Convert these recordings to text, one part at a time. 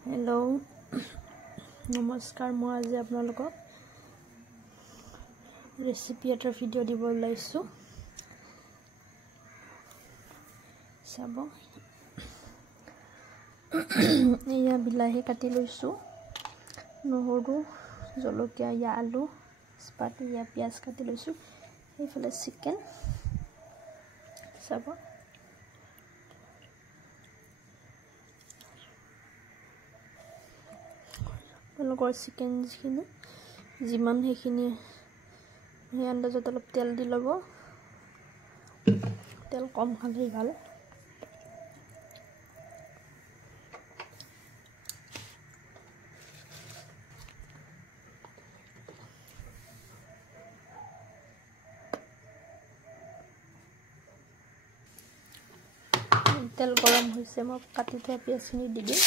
hello नमस्कार मैं आज आपनालोকক रेसिपी एटार भिडिओ দিব লাইছো চাব এয়া বিলাহী কাটি লৈছো নহৰু জলকীয়া या आलू स्पात या प्याज काटी লৈছো এইফালে চিকেন চাব লগৰ চিকেন যিখিনি যিমান হেখিনি এই আন্দাজত অলপ তেল দি লব তেল কম খালে ভাল তেল গৰম হৈছে মই কাটি থোৱা পিয়াজখিনি দি দিম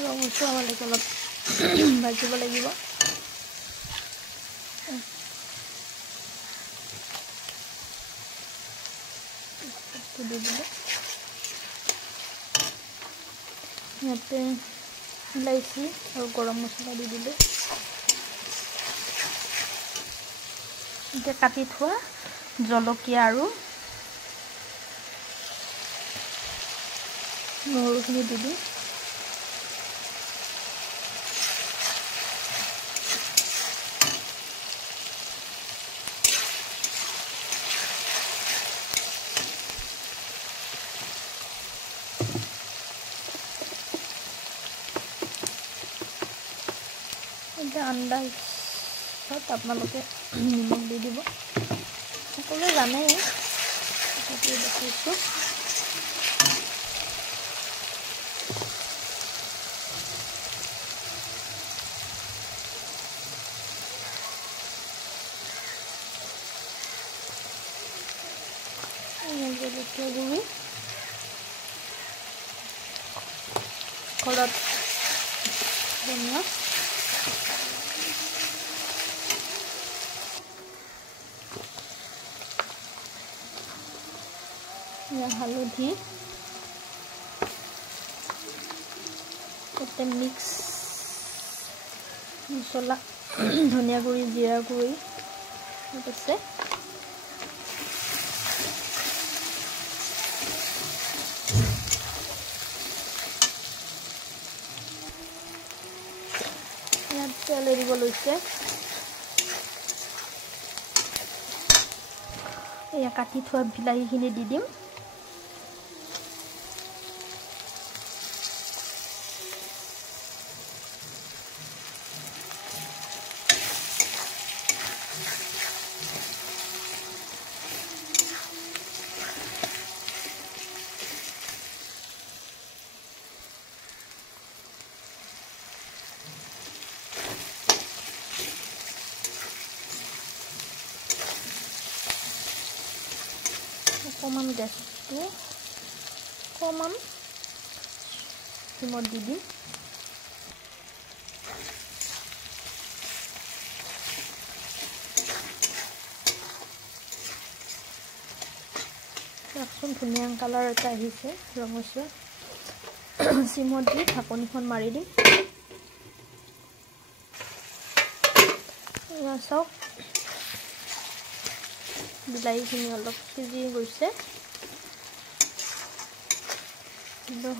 ৰঙটো আমালৈ অলপ ভাজিব লাগিব দি দিলে ইয়াতে ইলাইচি আৰু গৰম মছলা দি দিলে এতিয়া কাটি থোৱা জলকীয়া আৰু নহৰুখিনি দি দিম আন্দাজত আপোনালোকে নিমখ দি দিব সকলোৱে জানে তথাপিও দেখাইছোঁ জলকীয়া গুড়ি ঘৰত বনোৱা হালধি তাতে মিক্স মছলা ধনিয়া গুড়ি জিৰা গুড়ি আছে ইয়াত তেল এৰিব লৈছে এয়া কাটি থোৱা বিলাহীখিনি দি দিম অকমান গেছটো অকমান সিমত দি দিম চাওকচোন ধুনীয়া কালাৰ এটা আহিছে ৰঙচুৱা সিমত দি ঢাকনিখন মাৰি দিম চাওক বিলাহীখিনি অলপ সিজি গৈছে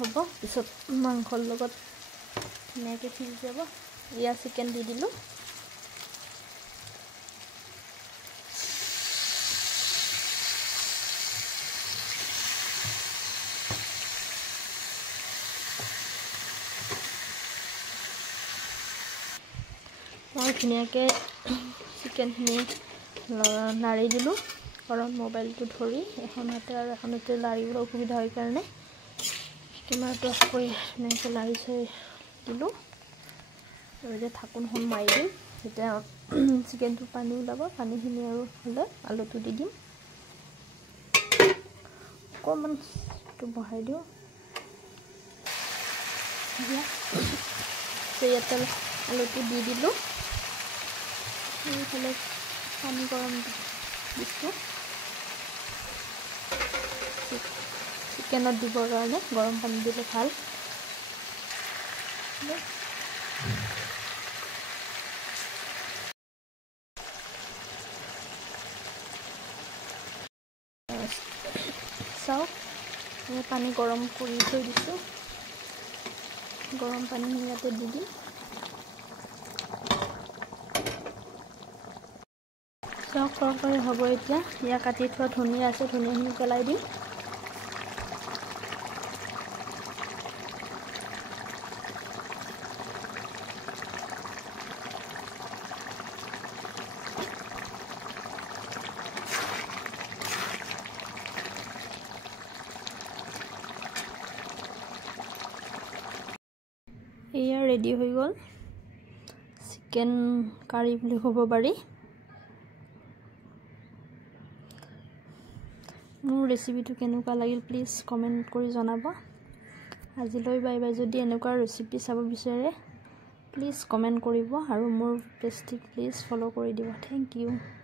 হ'ব পিছত মাংসৰ লগত ধুনীয়াকৈ সিজি যাব এয়া চিকেন দি দিলোঁ মই ধুনীয়াকৈ চিকেনখিনি লাৰি দিলোঁ কাৰণ মোবাইলটো ধৰি এখন হাতে আৰু এখন হাতে লাৰিবলৈ অসুবিধা হয় কাৰণে কেমেৰাটো অফ কৰি ধুনীয়াকৈ লাৰি চাই দিলোঁ আৰু এতিয়া ঢাকোনখন মাৰি দিম এতিয়া চিকেনটো পানী ওলাব পানীখিনি আৰু হ'লে আলুটো দি দিম অকণমান বহাই দিওঁ ইয়াতে আলুটো দি দিলোঁ এইফালে পানী গৰম দিছোঁ চিকেনত দিবৰ কাৰণে গৰম পানী দিলে ভাল চাওক পানী গৰম কৰি থৈ দিছোঁ গৰম পানী ইয়াতে দি দিম চাওক তৰকাৰী হ'ব এতিয়া ইয়াত কাটি থোৱা ধনিয়া আছে ধনিয়াখিনি পেলাই দিম এয়া ৰেডি হৈ গ'ল চিকেন কাৰী বুলি ক'ব পাৰি মোৰ ৰেচিপিটো কেনেকুৱা লাগিল প্লিজ কমেণ্ট কৰি জনাব আজিলৈ বাই বাই যদি এনেকুৱা ৰেচিপি চাব বিচাৰে প্লিজ কমেণ্ট কৰিব আৰু মোৰ পেজটি প্লিজ ফ'ল' কৰি দিব থেংক ইউ